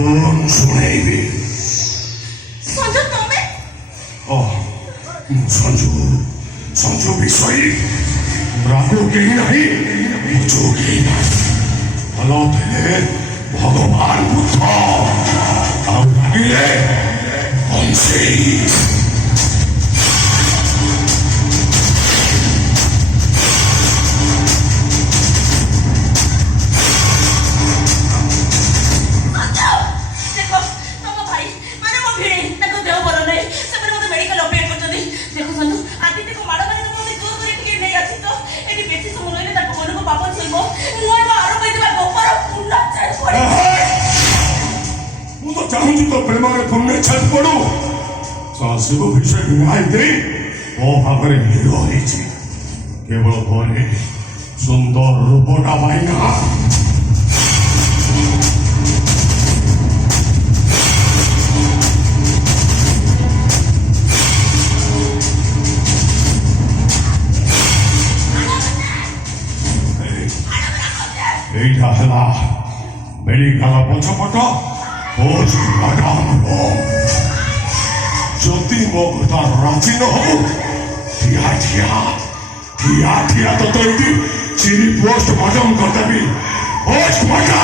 कौन सुनेबी संजू तुम्हें संजू संजू विषय रागो के नहीं बुझोगे भलो थे भगवान बुद्ध अब लगिले हमसे चाहूंगी तो प्रेम पुण्य छत पड़ू सासुको विषय न्याय दे ओ भाବରେ ହିରୋ ହେଇଛି କେବଳ ପରେ ସୁନ୍ଦର ରୂପଟା ପାଇନା ଏଇଟା ହେଲା ମେଡିକାଲ ପଛପଟ যদি মগটা রাজি নহব ঠিয়া ঠিয়া ঠিয়া ঠিয়া তো তৈরি চিনি পোস্ট হজম করতেবি পোস্ট মজা